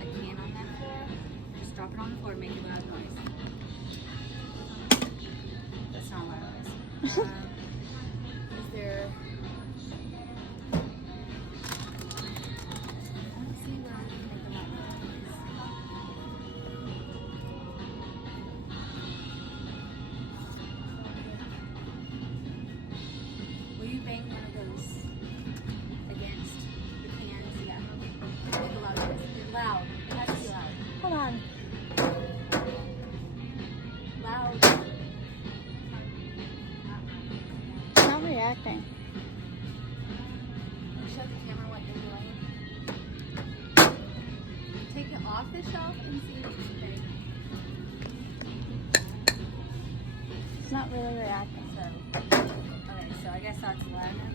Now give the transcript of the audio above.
a can on that floor, just drop it on the floor and make a loud noise. That's not a loud noise. Is there... I don't see where I can make a loud noise. Will you bang one of those against the cans? Yeah. Make a loud noise. They're loud. It has to be loud. Hold on. Loud. It's not reacting. Show the camera what you're doing. Take it off the shelf and see if it's big. It's not really reacting. So, okay, so I guess that's loud enough.